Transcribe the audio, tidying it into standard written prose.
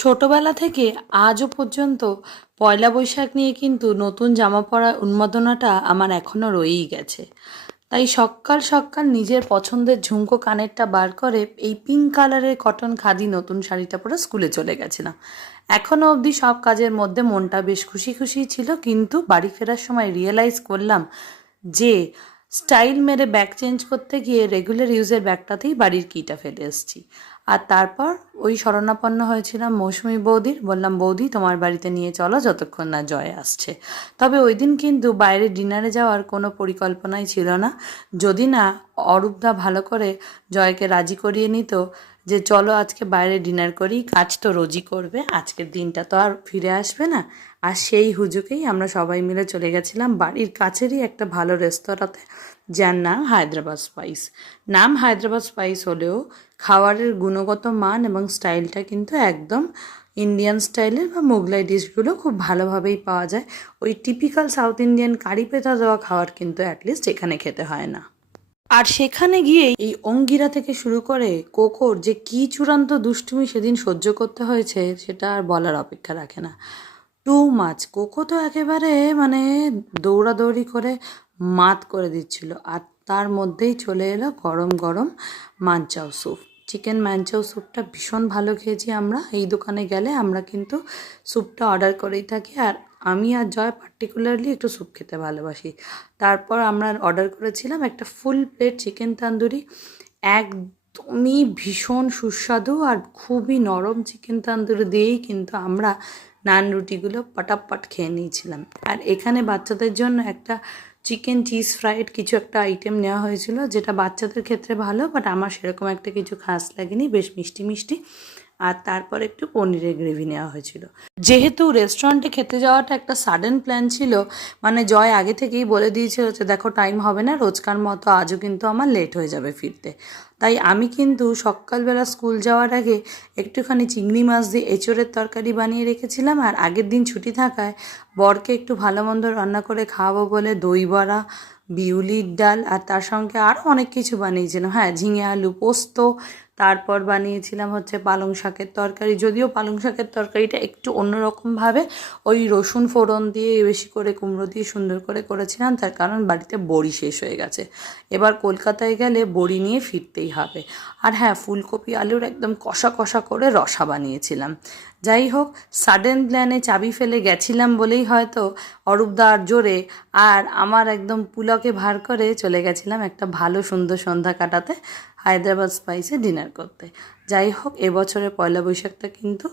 ছোটবেলা থেকে আজও পর্যন্ত পয়লা বৈশাখ নিয়ে কিন্তু নতুন জামা পরার উন্মাদনাটা আমার এখনও রয়েই গেছে। তাই সকাল সকাল নিজের পছন্দের ঝুমকো কানেরটা বার করে এই পিঙ্ক কালারের কটন খাদি নতুন শাড়িটা পরে স্কুলে চলে গেছিলাম। এখনও অবধি সব কাজের মধ্যে মনটা বেশ খুশি খুশি ছিল, কিন্তু বাড়ি ফেরার সময় রিয়েলাইজ করলাম যে স্টাইল মেরে ব্যাগ চেঞ্জ করতে গিয়ে রেগুলার ইউজের ব্যাগটাতেই বাড়ির কিটা ফেলে এসেছি। আর তারপর ওই শরণাপন্ন হয়েছিলাম মৌসুমি বৌদির, বললাম বৌদি তোমার বাড়িতে নিয়ে চলো যতক্ষণ না জয় আসছে। তবে ওই দিন কিন্তু বাইরে ডিনারে যাওয়ার কোনো পরিকল্পনাই ছিল না, যদি না অরূপদা ভালো করে জয়কে রাজি করিয়ে নিত যে চলো আজকে বাইরে ডিনার করি, কাজ তো রোজই করবে, আজকের দিনটা তো আর ফিরে আসবে না। আর সেই হুজুকেই আমরা সবাই মিলে চলে গেছিলাম বাড়ির কাছেরই একটা ভালো রেস্তোরাঁতে, যার নাম হায়দ্রাবাদ স্পাইস। নাম হায়দ্রাবাদ স্পাইস হলেও খাবারের গুণগত মান এবং স্টাইলটা কিন্তু একদম ইন্ডিয়ান স্টাইলের, বা মোগলাই ডিশগুলো খুব ভালোভাবেই পাওয়া যায়। ওই টিপিক্যাল সাউথ ইন্ডিয়ান কারি পেতা দেওয়া খাবার কিন্তু অ্যাটলিস্ট এখানে খেতে হয় না। আর সেখানে গিয়ে এই অঙ্গিরা থেকে শুরু করে কোকোর যে কী চূড়ান্ত দুষ্টুমি সেদিন সহ্য করতে হয়েছে সেটা আর বলার অপেক্ষা রাখে না। টু মাছ, কোকো তো একেবারে মানে দৌড়াদৌড়ি করে মাত করে দিচ্ছিল। আর তার মধ্যেই চলে এলো গরম গরম মানচাও স্যুপ। চিকেন মানচাও স্যুপটা ভীষণ ভালো খেয়েছি আমরা। এই দোকানে গেলে আমরা কিন্তু স্যুপটা অর্ডার করেই থাকি, আর আমি আর জয় পার্টিকুলারলি একটু স্যুপ খেতে ভালোবাসি। তারপর আমরা অর্ডার করেছিলাম একটা ফুল প্লেট চিকেন তান্দুরি। একদমই ভীষণ সুস্বাদু আর খুবই নরম চিকেন তান্দুরি দিয়েই কিন্তু আমরা নান রুটিগুলো পটাপট খেয়ে নিয়েছিলাম। আর এখানে বাচ্চাদের জন্য একটা চিকেন চিজ ফ্রাইড কিছু একটা আইটেম নেওয়া হয়েছিল, যেটা বাচ্চাদের ক্ষেত্রে ভালো, বাট আমার সেরকম একটা কিছু খাস লাগেনি, বেশ মিষ্টি মিষ্টি। আর তারপর একটু পনিরের গ্রেভি নেওয়া হয়েছিল। যেহেতু রেস্টুরেন্টে খেতে যাওয়াটা একটা সাডেন প্ল্যান ছিল, মানে জয় আগে থেকেই বলে দিয়েছিল যে দেখো টাইম হবে না, রোজকার মতো আজও কিন্তু আমার লেট হয়ে যাবে ফিরতে। তাই আমি কিন্তু সকালবেলা স্কুল যাওয়ার আগে একটুখানি চিংড়ি মাছ দিয়ে এঁচোড়ের তরকারি বানিয়ে রেখেছিলাম, আর আগের দিন ছুটি থাকায় বরকে একটু ভালো মন্দ রান্না করে খাওয়াবো বলে দই বড়া, বিউলির ডাল, আর তার সঙ্গে আরও অনেক কিছু বানিয়েছিলাম। হ্যাঁ, ঝিঙে আলু পোস্ত, তারপর বানিয়েছিলাম হচ্ছে পালং শাকের তরকারি। যদিও পালং শাকের তরকারিটা একটু অন্যরকমভাবে ওই রসুন ফোড়ন দিয়ে বেশি করে কুমড়ো দিয়ে সুন্দর করে করেছিলাম, তার কারণ বাড়িতে বড়ি শেষ হয়ে গেছে, এবার কলকাতায় গেলে বড়ি নিয়ে ফিরতেই হবে। আর হ্যাঁ, ফুলকপি আলুর একদম কষা কষা করে রসা বানিয়েছিলাম। যাই হোক, সাডেন প্ল্যানে চাবি ফেলে গেছিলাম বলেই হয়তো অরূপদার জোরে আর আমার একদম পুলকে ভার করে চলে গেছিলাম একটা ভালো সুন্দর সন্ধ্যা কাটাতে হায়দ্রাবাদ স্পাইসে ডিনার করতে। যাই হোক, এবছরের পয়লা বৈশাখটা কিন্তু